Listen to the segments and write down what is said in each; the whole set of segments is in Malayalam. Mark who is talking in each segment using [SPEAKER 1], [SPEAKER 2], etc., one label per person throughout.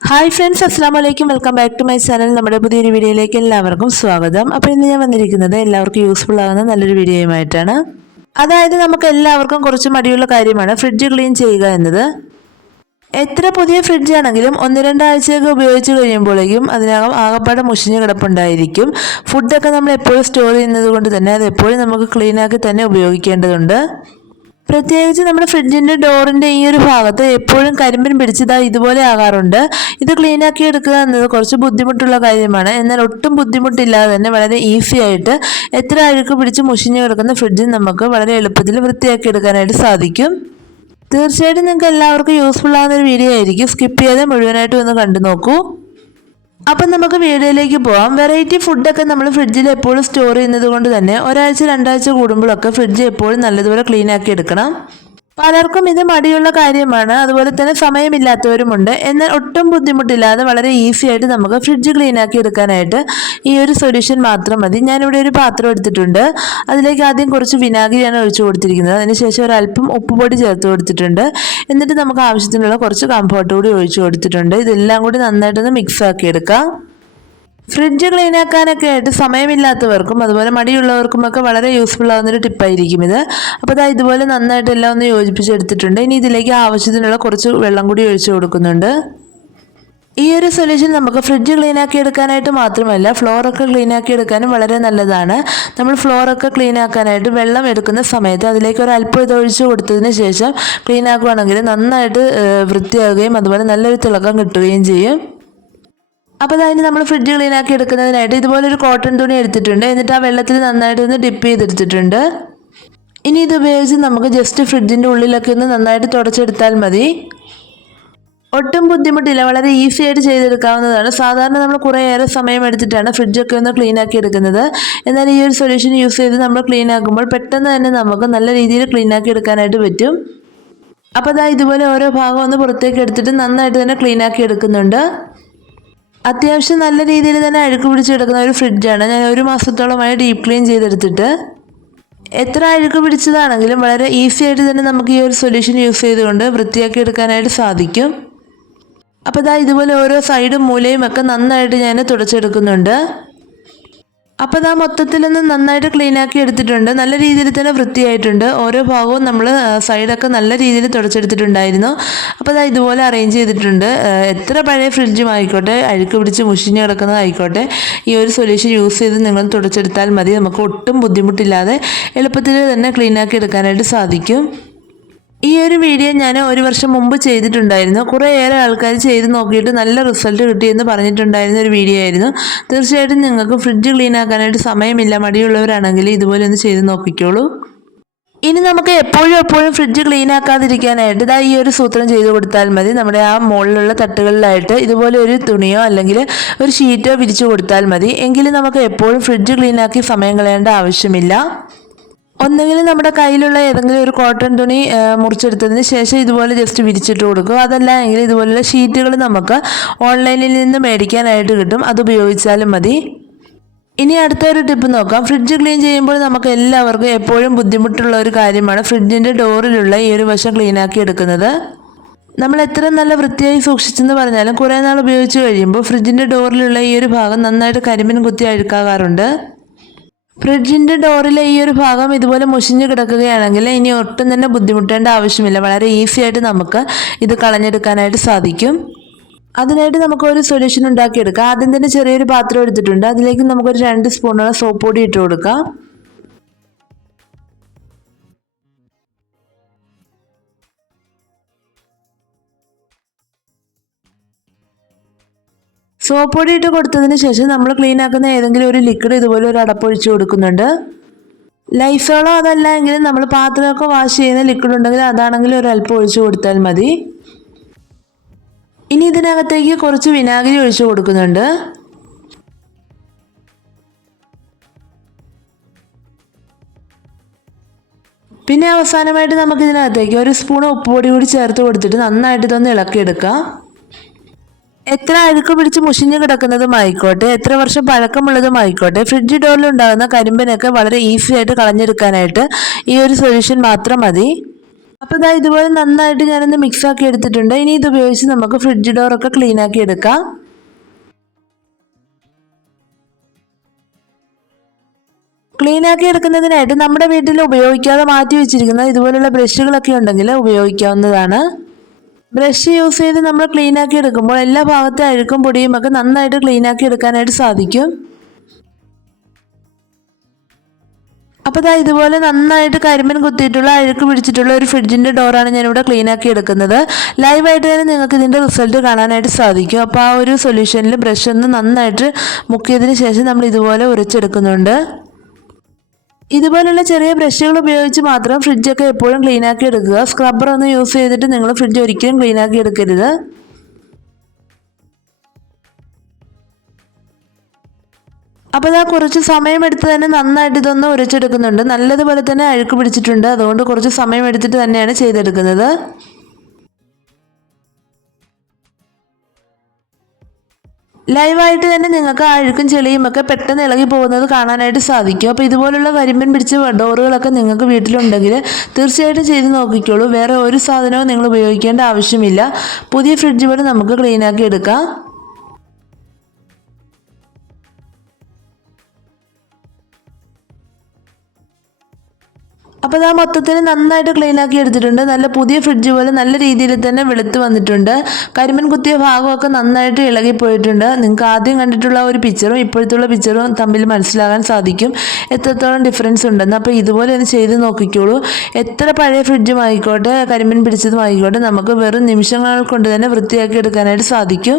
[SPEAKER 1] ഹായ് ഫ്രണ്ട്സ് അസ്സാം വലൈക്കും welcome back to my channel നമ്മുടെ പുതിയൊരു വീഡിയോയിലേക്ക് എല്ലാവർക്കും സ്വാഗതം. അപ്പോൾ ഇന്ന് ഞാൻ വന്നിരിക്കുന്നത് എല്ലാവർക്കും യൂസ്ഫുൾ ആകുന്ന നല്ലൊരു വീഡിയോയുമായിട്ടാണ്. അതായത് നമുക്ക് എല്ലാവർക്കും കുറച്ച് മടിയുള്ള കാര്യമാണ്. ഫ്രിഡ്ജ് ക്ലീൻ ചെയ്യുക എന്നത്. എത്ര പുതിയ ഫ്രിഡ്ജ് ആണെങ്കിലും ഒന്ന് രണ്ടാഴ്ചയൊക്കെ ഉപയോഗിച്ച് കഴിയുമ്പോഴേക്കും അതിനകം ആകപ്പാടെ മുഷിഞ്ഞ് കിടപ്പുണ്ടായിരിക്കും. ഫുഡൊക്കെ നമ്മൾ എപ്പോഴും സ്റ്റോർ ചെയ്യുന്നത് കൊണ്ട് തന്നെ അത് എപ്പോഴും നമുക്ക് ക്ലീനാക്കി തന്നെ ഉപയോഗിക്കേണ്ടതുണ്ട്. പ്രത്യേകിച്ച് നമ്മുടെ ഫ്രിഡ്ജിന്റെ ഡോറിന്റെ ഈ ഒരു ഭാഗത്ത് എപ്പോഴും കരിമ്പിൻ പിടിച്ചതാ ഇതുപോലെ ആകാറുണ്ട്. ഇത് ക്ലീനാക്കി എടുക്കുക എന്നത് കുറച്ച് ബുദ്ധിമുട്ടുള്ള കാര്യമാണ്. എന്നാൽ ഒട്ടും ബുദ്ധിമുട്ടില്ലാതെ തന്നെ വളരെ ഈസി ആയിട്ട് എത്ര അഴുക്ക് പിടിച്ച് മുഷിഞ്ഞു കിടക്കുന്ന ഫ്രിഡ്ജിൽ നമുക്ക് വളരെ എളുപ്പത്തിൽ വൃത്തിയാക്കി എടുക്കാനായിട്ട് സാധിക്കും. തീർച്ചയായിട്ടും നിങ്ങൾക്ക് എല്ലാവർക്കും യൂസ്ഫുൾ ആകുന്ന ഒരു വീഡിയോ ആയിരിക്കും. സ്കിപ്പ് ചെയ്യാതെ മുഴുവനായിട്ടും ഒന്ന് കണ്ടു നോക്കൂ അപ്പം നമുക്ക് വീഡിയോയിലേക്ക് പോവാം. വെറൈറ്റി ഫുഡൊക്കെ നമ്മൾ ഫ്രിഡ്ജിൽ എപ്പോഴും സ്റ്റോർ ചെയ്യുന്നത് കൊണ്ട് തന്നെ ഒരാഴ്ച രണ്ടാഴ്ച കൂടുമ്പോഴൊക്കെ ഫ്രിഡ്ജ് എപ്പോഴും നല്ലതുപോലെ ക്ലീൻ ആക്കി എടുക്കണം. പലർക്കും ഇത് മടിയുള്ള കാര്യമാണ്. അതുപോലെ തന്നെ സമയമില്ലാത്തവരുമുണ്ട്. എന്നാൽ ഒട്ടും ബുദ്ധിമുട്ടില്ലാതെ വളരെ ഈസി ആയിട്ട് നമുക്ക് ഫ്രിഡ്ജ് ക്ലീൻ ആക്കി എടുക്കാനായിട്ട് ഈ ഒരു സൊല്യൂഷൻ മാത്രം മതി. ഞാനിവിടെ ഒരു പാത്രം എടുത്തിട്ടുണ്ട്. അതിലേക്ക് ആദ്യം കുറച്ച് വിനാഗിരിയാണ് ഒഴിച്ചു കൊടുത്തിരിക്കുന്നത്. അതിനുശേഷം ഒരു ഒരല്പം ഉപ്പുപൊടി ചേർത്ത് കൊടുത്തിട്ടുണ്ട്. എന്നിട്ട് നമുക്ക് ആവശ്യത്തിനുള്ള കുറച്ച് കംഫോർട്ട് കൂടി ഒഴിച്ചു കൊടുത്തിട്ടുണ്ട്. ഇതെല്ലാം കൂടി നന്നായിട്ടൊന്ന് മിക്സ് ആക്കി എടുക്കാം. ഫ്രിഡ്ജ് ക്ലീൻ ആക്കാനൊക്കെ ആയിട്ട് സമയമില്ലാത്തവർക്കും അതുപോലെ മടിയുള്ളവർക്കുമൊക്കെ വളരെ യൂസ്ഫുൾ ആവുന്നൊരു ടിപ്പായിരിക്കും ഇത്. അപ്പോൾ ഇതാ ഇതുപോലെ നന്നായിട്ട് എല്ലാം ഒന്ന് യോജിപ്പിച്ചെടുത്തിട്ടുണ്ട് ഇനി ഇതിലേക്ക് ആവശ്യത്തിനുള്ള കുറച്ച് വെള്ളം കൂടി ഒഴിച്ചു കൊടുക്കുന്നുണ്ട്. ഈ ഒരു സൊല്യൂഷൻ നമുക്ക് ഫ്രിഡ്ജ് ക്ലീൻ ആക്കി എടുക്കാനായിട്ട് മാത്രമല്ല ഫ്ലോറൊക്കെ ക്ലീൻ ആക്കി എടുക്കാനും വളരെ നല്ലതാണ്. നമ്മൾ ഫ്ലോറൊക്കെ ക്ലീൻ ആക്കാനായിട്ട് വെള്ളം എടുക്കുന്ന സമയത്ത് അതിലേക്ക് ഒരു അല്പം ഇത് ഒഴിച്ചു കൊടുത്തതിന് ശേഷം ക്ലീൻ ആക്കുകയാണെങ്കിൽ നന്നായിട്ട് വൃത്തിയാവുകയും അതുപോലെ നല്ലൊരു തിളക്കം കിട്ടുകയും ചെയ്യും. അപ്പോൾ അതിന് നമ്മൾ ഫ്രിഡ്ജ് ക്ലീൻ ആക്കി എടുക്കുന്നതിനായിട്ട് ഇതുപോലെ ഒരു കോട്ടൺ തുണി എടുത്തിട്ടുണ്ട്. എന്നിട്ട് ആ വെള്ളത്തിൽ നന്നായിട്ട് ഒന്ന് ഡിപ്പ് ചെയ്തെടുത്തിട്ടുണ്ട്. ഇനി ഇത് ഉപയോഗിച്ച് നമുക്ക് ജസ്റ്റ് ഫ്രിഡ്ജിന്റെ ഉള്ളിലൊക്കെ ഒന്ന് നന്നായിട്ട് തുടച്ചെടുത്താൽ മതി. ഒട്ടും ബുദ്ധിമുട്ടില്ല. വളരെ ഈസി ആയിട്ട് ചെയ്തെടുക്കാവുന്നതാണ്. സാധാരണ നമ്മൾ കുറേയേറെ സമയം എടുത്തിട്ടാണ് ഫ്രിഡ്ജൊക്കെ ഒന്ന് ക്ലീൻ ആക്കി എടുക്കുന്നത്. എന്നാൽ ഈ ഒരു സൊല്യൂഷൻ യൂസ് ചെയ്ത് നമ്മൾ ക്ലീൻ ആക്കുമ്പോൾ പെട്ടെന്ന് തന്നെ നമുക്ക് നല്ല രീതിയിൽ ക്ലീൻ ആക്കി എടുക്കാനായിട്ട് പറ്റും. അപ്പോൾ അതാ ഇതുപോലെ ഓരോ ഭാഗം ഒന്ന് പുറത്തേക്ക് എടുത്തിട്ട് നന്നായിട്ട് തന്നെ ക്ലീൻ ആക്കി എടുക്കുന്നുണ്ട്. അത്യാവശ്യം നല്ല രീതിയിൽ തന്നെ അഴുക്ക് പിടിച്ചെടുക്കുന്ന ഒരു ഫ്രിഡ്ജാണ്. ഞാൻ ഒരു മാസത്തോളമായി ഡീപ്പ് ക്ലീൻ ചെയ്തെടുത്തിട്ട്. എത്ര അഴുക്ക് പിടിച്ചതാണെങ്കിലും വളരെ ഈസി ആയിട്ട് തന്നെ നമുക്ക് ഈ ഒരു സൊല്യൂഷൻ യൂസ് ചെയ്തുകൊണ്ട് വൃത്തിയാക്കി എടുക്കാനായിട്ട് സാധിക്കും. അപ്പോൾ ഇതാ ഇതുപോലെ ഓരോ സൈഡും മൂലയും ഒക്കെ നന്നായിട്ട് ഞാൻ തുടച്ചെടുക്കുന്നുണ്ട്. അപ്പോൾ ഇതാ മൊത്തത്തിലൊന്ന് നന്നായിട്ട് ക്ലീൻ ആക്കി എടുത്തിട്ടുണ്ട്. നല്ല രീതിയിൽ തന്നെ വൃത്തിയായിട്ടുണ്ട്. ഓരോ ഭാഗവും നമ്മൾ സൈഡൊക്കെ നല്ല രീതിയിൽ തുടച്ചെടുത്തിട്ടുണ്ടായിരുന്നു. അപ്പോൾ ഇതാ ഇതുപോലെ അറേഞ്ച് ചെയ്തിട്ടുണ്ട്. എത്ര പഴയ ഫ്രിഡ്ജും ആയിക്കോട്ടെ അഴുക്ക് പിടിച്ച് മുഷിഞ്ഞ് കിടക്കുന്നതായിക്കോട്ടെ ഈ ഒരു സൊല്യൂഷൻ യൂസ് ചെയ്ത് നിങ്ങൾ തുടച്ചെടുത്താൽ മതി. നമുക്ക് ഒട്ടും ബുദ്ധിമുട്ടില്ലാതെ എളുപ്പത്തിൽ തന്നെ ക്ലീൻ ആക്കി എടുക്കാനായിട്ട് സാധിക്കും. ഈ ഒരു വീഡിയോ ഞാൻ ഒരു വർഷം മുമ്പ് ചെയ്തിട്ടുണ്ടായിരുന്നു. കുറേയേറെ ആൾക്കാർ ചെയ്ത് നോക്കിയിട്ട് നല്ല റിസൾട്ട് കിട്ടിയെന്ന് പറഞ്ഞിട്ടുണ്ടായിരുന്ന ഒരു വീഡിയോ ആയിരുന്നു. തീർച്ചയായിട്ടും നിങ്ങൾക്ക് ഫ്രിഡ്ജ് ക്ലീൻ ആക്കാനായിട്ട് സമയമില്ല. മടിയുള്ളവരാണെങ്കിൽ ഇതുപോലെ ഒന്ന് ചെയ്ത് നോക്കിക്കോളൂ. ഇനി നമുക്ക് എപ്പോഴും എപ്പോഴും ഫ്രിഡ്ജ് ക്ലീൻ ആക്കാതിരിക്കാനായിട്ട് ഇതാ ഈ ഒരു സൂത്രം ചെയ്ത് കൊടുത്താൽ മതി. നമ്മുടെ ആ മുകളിലുള്ള തട്ടുകളിലായിട്ട് ഇതുപോലെ ഒരു തുണിയോ അല്ലെങ്കിൽ ഒരു ഷീറ്റോ വിരിച്ചു കൊടുത്താൽ മതി. എങ്കിലും നമുക്ക് എപ്പോഴും ഫ്രിഡ്ജ് ക്ലീൻ ആക്കി സമയം കളയേണ്ട ആവശ്യമില്ല. ഒന്നുകിൽ നമ്മുടെ കയ്യിലുള്ള ഏതെങ്കിലും ഒരു കോട്ടൺ തുണി മുറിച്ചെടുത്തതിന് ശേഷം ഇതുപോലെ ജസ്റ്റ് വിരിച്ചിട്ട് കൊടുക്കും. അതല്ല എങ്കിൽ ഇതുപോലുള്ള ഷീറ്റുകൾ നമുക്ക് ഓൺലൈനിൽ നിന്ന് മേടിക്കാനായിട്ട് കിട്ടും. അത് ഉപയോഗിച്ചാലും മതി. ഇനി അടുത്ത ഒരു ടിപ്പ് നോക്കാം. ഫ്രിഡ്ജ് ക്ലീൻ ചെയ്യുമ്പോൾ നമുക്ക് എല്ലാവർക്കും എപ്പോഴും ബുദ്ധിമുട്ടുള്ള ഒരു കാര്യമാണ് ഫ്രിഡ്ജിന്റെ ഡോറിലുള്ള ഈ ഒരു വശം ക്ലീനാക്കി എടുക്കുന്നത്. നമ്മൾ എത്ര നല്ല വൃത്തിയായി സൂക്ഷിച്ചെന്ന് പറഞ്ഞാലും കുറേ നാൾ ഉപയോഗിച്ച് കഴിയുമ്പോൾ ഫ്രിഡ്ജിന്റെ ഡോറിലുള്ള ഈ ഒരു ഭാഗം നന്നായിട്ട് കരിമീൻ കുത്തി അഴുക്കാകാറുണ്ട്. ഫ്രിഡ്ജിന്റെ ഡോറിലെ ഈ ഒരു ഭാഗം ഇതുപോലെ മുഷിഞ്ഞ് കിടക്കുകയാണെങ്കിൽ ഇനി ഒട്ടും തന്നെ ബുദ്ധിമുട്ടേണ്ട ആവശ്യമില്ല. വളരെ ഈസി ആയിട്ട് നമുക്ക് ഇത് കളഞ്ഞെടുക്കാനായിട്ട് സാധിക്കും. അതിനായിട്ട് നമുക്ക് ഒരു സൊല്യൂഷൻ ഉണ്ടാക്കിയെടുക്കാം. ആദ്യം തന്നെ ചെറിയൊരു പാത്രം എടുത്തിട്ടുണ്ട്. അതിലേക്ക് നമുക്കൊരു രണ്ട് സ്പൂണോളം സോപ്പ് പൊടി ഇട്ട് കൊടുക്കാം. സോപ്പ് പൊടി ഇട്ട് കൊടുത്തതിന് ശേഷം നമ്മൾ ക്ലീൻ ആക്കുന്ന ഏതെങ്കിലും ഒരു ലിക്വിഡ് ഇതുപോലെ ഒരു അടപ്പൊഴിച്ച് കൊടുക്കുന്നുണ്ട്. ലൈഫോളോ അതല്ല എങ്കിലും നമ്മൾ പാത്രമൊക്കെ വാഷ് ചെയ്യുന്ന ലിക്വിഡ് ഉണ്ടെങ്കിൽ അതാണെങ്കിൽ ഒരു അല്പം ഒഴിച്ചു കൊടുത്താൽ മതി. ഇനി ഇതിനകത്തേക്ക് കുറച്ച് വിനാഗിരി ഒഴിച്ചു കൊടുക്കുന്നുണ്ട്. പിന്നെ അവസാനമായിട്ട് നമുക്ക് ഇതിനകത്തേക്ക് ഒരു സ്പൂൺ ഉപ്പുപൊടി കൂടി ചേർത്ത് കൊടുത്തിട്ട് നന്നായിട്ട് ഇതൊന്ന് ഇളക്കിയെടുക്കാം. എത്ര അഴുക്ക് പിടിച്ച് മുഷിഞ്ഞു കിടക്കുന്നതും ആയിക്കോട്ടെ എത്ര വർഷം പഴക്കമുള്ളതും ആയിക്കോട്ടെ ഫ്രിഡ്ജ് ഡോറിൽ ഉണ്ടാകുന്ന കരിമ്പിനൊക്കെ വളരെ ഈസി ആയിട്ട് കളഞ്ഞെടുക്കാനായിട്ട് ഈ ഒരു സൊല്യൂഷൻ മാത്രം മതി. അപ്പോൾ ഇതാ ഇതുപോലെ നന്നായിട്ട് ഞാനൊന്ന് മിക്സ് ആക്കി എടുത്തിട്ടുണ്ട്. ഇനി ഇത് ഉപയോഗിച്ച് നമുക്ക് ഫ്രിഡ്ജ് ഡോറൊക്കെ ക്ലീൻ ആക്കി എടുക്കാം. ക്ലീൻ ആക്കി എടുക്കുന്നതിനായിട്ട് നമ്മുടെ വീട്ടിൽ ഉപയോഗിക്കാതെ മാറ്റി വെച്ചിരിക്കുന്ന ഇതുപോലുള്ള ബ്രഷുകളൊക്കെ ഉണ്ടെങ്കിൽ ഉപയോഗിക്കാവുന്നതാണ്. ബ്രഷ് യൂസ് ചെയ്ത് നമ്മൾ ക്ലീൻ ആക്കി എടുക്കുമ്പോൾ എല്ലാ ഭാഗത്തെ അഴുക്കും പൊടിയും ഒക്കെ നന്നായിട്ട് ക്ലീൻ ആക്കി എടുക്കാനായിട്ട് സാധിക്കും. അപ്പോൾ ഇതാ ഇതുപോലെ നന്നായിട്ട് കരിമൻ കുത്തിയിട്ടുള്ള അഴുക്ക് പിടിച്ചിട്ടുള്ള ഒരു ഫ്രിഡ്ജിന്റെ ഡോറാണ് ഞാനിവിടെ ക്ലീൻ ആക്കി എടുക്കുന്നത്. ലൈവായിട്ട് തന്നെ നിങ്ങൾക്ക് ഇതിന്റെ റിസൾട്ട് കാണാനായിട്ട് സാധിക്കും. അപ്പോൾ ആ ഒരു സൊല്യൂഷനിൽ ബ്രഷ് ഒന്ന് നന്നായിട്ട് മുക്കിയതിന് ശേഷം നമ്മൾ ഇതുപോലെ ഉരച്ചെടുക്കുന്നുണ്ട്. ഇതുപോലുള്ള ചെറിയ ബ്രഷുകൾ ഉപയോഗിച്ച് മാത്രം ഫ്രിഡ്ജൊക്കെ എപ്പോഴും ക്ലീൻ ആക്കി എടുക്കുക. സ്ക്രബ്ബർ ഒന്നും യൂസ് ചെയ്തിട്ട് നിങ്ങൾ ഫ്രിഡ്ജ് ഒരിക്കലും ക്ലീൻ ആക്കി എടുക്കരുത്. അപ്പോൾ ഇതാ കുറച്ച് സമയമെടുത്ത് തന്നെ നന്നായിട്ട് ഇതൊന്ന് ഉരച്ചെടുക്കുന്നുണ്ട്. നല്ലതുപോലെ തന്നെ അഴുക്ക് പിടിച്ചിട്ടുണ്ട്. അതുകൊണ്ട് കുറച്ച് സമയം എടുത്തിട്ട് തന്നെയാണ് ചെയ്തെടുക്കുന്നത്. ലൈവായിട്ട് തന്നെ നിങ്ങൾക്ക് അഴുക്കും ചെളിയും ഒക്കെ പെട്ടെന്ന് ഇളകി പോകുന്നത് കാണാനായിട്ട് സാധിക്കും. അപ്പോൾ ഇതുപോലുള്ള കരിമ്പൻ പിടിച്ച ഡോറുകളൊക്കെ നിങ്ങൾക്ക് വീട്ടിലുണ്ടെങ്കിൽ തീർച്ചയായിട്ടും ചെയ്ത് നോക്കിക്കോളൂ. വേറെ ഒരു സാധനവും നിങ്ങൾ ഉപയോഗിക്കേണ്ട ആവശ്യമില്ല. പുതിയ ഫ്രിഡ്ജ് വരെ നമുക്ക് ക്ലീനാക്കി എടുക്കാം. അപ്പോൾ ഇതാ മൊത്തത്തിൽ നന്നായിട്ട് ക്ലീൻ ആക്കി എടുത്തിട്ടുണ്ട്. നല്ല പുതിയ ഫ്രിഡ്ജ് പോലെ നല്ല രീതിയിൽ തന്നെ വെളുത്ത് വന്നിട്ടുണ്ട്. കരിമൻ കുത്തിയ ഭാഗമൊക്കെ നന്നായിട്ട് ഇളകിപ്പോയിട്ടുണ്ട് നിങ്ങൾക്ക് ആദ്യം കണ്ടിട്ടുള്ള ഒരു പിക്ചറും ഇപ്പോഴത്തുള്ള പിക്ചറും തമ്മിൽ മനസ്സിലാകാൻ സാധിക്കും. എത്രത്തോളം ഡിഫറൻസ് ഉണ്ടെന്ന്. അപ്പോൾ ഇതുപോലെ ഒന്ന് ചെയ്ത് നോക്കിക്കോളൂ. എത്ര പഴയ ഫ്രിഡ്ജും ആയിക്കോട്ടെ കരിമൻ പിടിച്ചതും ആയിക്കോട്ടെ നമുക്ക് വെറും നിമിഷങ്ങൾ കൊണ്ട് തന്നെ വൃത്തിയാക്കി എടുക്കാനായിട്ട് സാധിക്കും.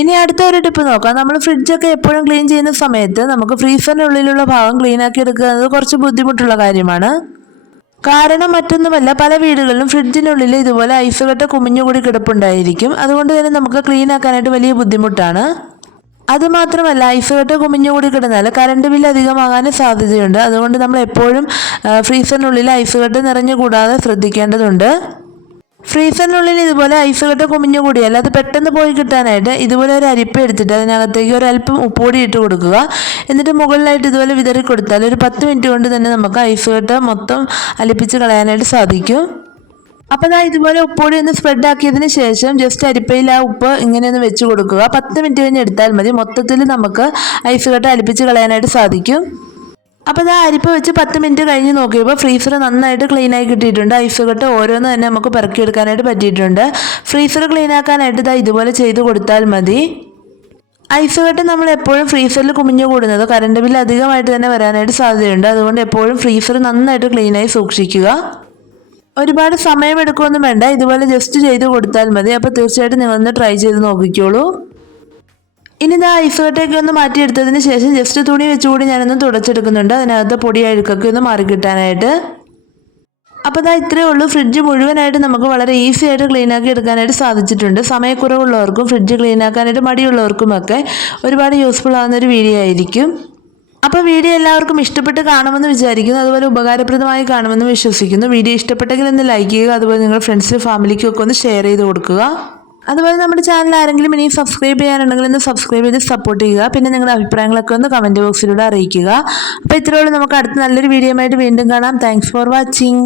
[SPEAKER 1] ഇനി അടുത്ത ഒരു ടിപ്പ് നോക്കാം. നമ്മൾ ഫ്രിഡ്ജൊക്കെ എപ്പോഴും ക്ലീൻ ചെയ്യുന്ന സമയത്ത് നമുക്ക് ഫ്രീസറിനുള്ളിലുള്ള ഭാഗം ക്ലീൻ ആക്കി എടുക്കുന്നത് കുറച്ച് ബുദ്ധിമുട്ടുള്ള കാര്യമാണ്. കാരണം മറ്റൊന്നുമല്ല പല വീടുകളിലും ഫ്രിഡ്ജിനുള്ളിൽ ഇതുപോലെ ഐസ് കട്ട കുമിഞ്ഞുകൂടി കിടപ്പുണ്ടായിരിക്കും. അതുകൊണ്ട് തന്നെ നമുക്ക് ക്ലീൻ ആക്കാനായിട്ട് വലിയ ബുദ്ധിമുട്ടാണ്. അതുമാത്രമല്ല ഐസ് കട്ട കുമിഞ്ഞുകൂടി കിടന്നാൽ കറണ്ട് ബില്ല് അധികമാകാനും സാധ്യതയുണ്ട്. അതുകൊണ്ട് നമ്മൾ എപ്പോഴും ഫ്രീസറിനുള്ളിൽ ഐസ് കട്ട നിറഞ്ഞു കൂടാതെ ശ്രദ്ധിക്കേണ്ടതുണ്ട്. ഫ്രീസറിനുള്ളിൽ ഇതുപോലെ ഐസ് കട്ട കുമിഞ്ഞു കൂടിയാൽ അത് പെട്ടെന്ന് പോയി കിട്ടാനായിട്ട് ഇതുപോലെ ഒരു അരിപ്പ എടുത്തിട്ട് അതിനകത്തേക്ക് ഒരു അല്പം ഉപ്പുപൊടി ഇട്ട് കൊടുക്കുക. എന്നിട്ട് മുകളിലായിട്ട് ഇതുപോലെ വിതറി കൊടുത്താൽ ഒരു പത്ത് മിനിറ്റ് കൊണ്ട് തന്നെ നമുക്ക് ഐസ് കട്ട മൊത്തം അലിപ്പിച്ച് കളയാനായിട്ട് സാധിക്കും. അപ്പോൾ ഞാൻ ഇതുപോലെ ഉപ്പൊടി ഒന്ന് സ്പ്രെഡ് ആക്കിയതിന് ശേഷം ജസ്റ്റ് അരിപ്പയിൽ ആ ഉപ്പ് ഇങ്ങനെ ഒന്ന് വെച്ച് കൊടുക്കുക. പത്ത് മിനിറ്റ് കഴിഞ്ഞ് എടുത്താൽ മതി. മൊത്തത്തിൽ നമുക്ക് ഐസ് കട്ട അലിപ്പിച്ച് കളയാനായിട്ട് സാധിക്കും. അപ്പോൾ ഇത് അരിപ്പ് വെച്ച് പത്ത് മിനിറ്റ് കഴിഞ്ഞ് നോക്കിയപ്പോൾ ഫ്രീസർ നന്നായിട്ട് ക്ലീൻ ആയി കിട്ടിയിട്ടുണ്ട്. ഐസ് കട്ട് ഓരോന്ന് തന്നെ നമുക്ക് പെറുക്കിയെടുക്കാനായിട്ട് പറ്റിയിട്ടുണ്ട്. ഫ്രീസർ ക്ലീൻ ആക്കാനായിട്ട് ഇതാ ഇതുപോലെ ചെയ്ത് കൊടുത്താൽ മതി. ഐസ് കട്ട് നമ്മൾ എപ്പോഴും ഫ്രീസറിൽ കുമിഞ്ഞു കൂടുന്നത് കറണ്ട് ബില്ല് അധികമായിട്ട് തന്നെ വരാനായിട്ട് സാധ്യതയുണ്ട്. അതുകൊണ്ട് എപ്പോഴും ഫ്രീസർ നന്നായിട്ട് ക്ലീനായി സൂക്ഷിക്കുക. ഒരുപാട് സമയമെടുക്കുമൊന്നും വേണ്ട. ഇതുപോലെ ജസ്റ്റ് ചെയ്ത് കൊടുത്താൽ മതി. അപ്പോൾ തീർച്ചയായിട്ടും നിങ്ങളൊന്ന് ട്രൈ ചെയ്ത് നോക്കിക്കോളൂ. ഇനി ഇതാ ഐസോട്ടൊക്കെ ഒന്ന് മാറ്റിയെടുത്തതിന് ശേഷം ജസ്റ്റ് തുണി വെച്ചുകൂടി ഞാനൊന്ന് തുടച്ചെടുക്കുന്നുണ്ട്. അതിനകത്ത് പൊടി അഴുക്കൊക്കെ ഒന്ന് മാറി കിട്ടാനായിട്ട്. അപ്പോൾ ഇതാ ഇത്രയേ ഉള്ളൂ. ഫ്രിഡ്ജ് മുഴുവനായിട്ട് നമുക്ക് വളരെ ഈസി ആയിട്ട് ക്ലീൻ ആക്കി എടുക്കാനായിട്ട് സാധിച്ചിട്ടുണ്ട്. സമയക്കുറവുള്ളവർക്കും ഫ്രിഡ്ജ് ക്ലീൻ ആക്കാനായിട്ട് മടിയുള്ളവർക്കുമൊക്കെ ഒരുപാട് യൂസ്ഫുൾ ആകുന്ന ഒരു വീഡിയോ ആയിരിക്കും. അപ്പോൾ വീഡിയോ എല്ലാവർക്കും ഇഷ്ടപ്പെട്ട് കാണുമെന്ന് വിചാരിക്കുന്നു. അതുപോലെ ഉപകാരപ്രദമായി കാണുമെന്ന് വിശ്വസിക്കുന്നു. വീഡിയോ ഇഷ്ടപ്പെട്ടെങ്കിൽ ഒന്ന് ലൈക്ക് ചെയ്യുക. അതുപോലെ നിങ്ങൾ ഫ്രണ്ട്സിനും ഫാമിലിക്കും ഒക്കെ ഒന്ന് ഷെയർ ചെയ്ത് കൊടുക്കുക. അതുപോലെ നമ്മുടെ ചാനൽ ആരെങ്കിലും ഇനി സബ്സ്ക്രൈബ് ചെയ്യാനുണ്ടെങ്കിൽ ഒന്ന് സബ്സ്ക്രൈബ് ചെയ്ത് സപ്പോർട്ട് ചെയ്യുക. പിന്നെ നിങ്ങളുടെ അഭിപ്രായങ്ങളൊക്കെ ഒന്ന് കമന്റ് ബോക്സിലൂടെ അറിയിക്കുക. അപ്പോൾ ഇത്രയുള്ളൂ നമുക്ക് അടുത്ത നല്ലൊരു വീഡിയോ ആയിട്ട് വീണ്ടും കാണാം. Thanks for watching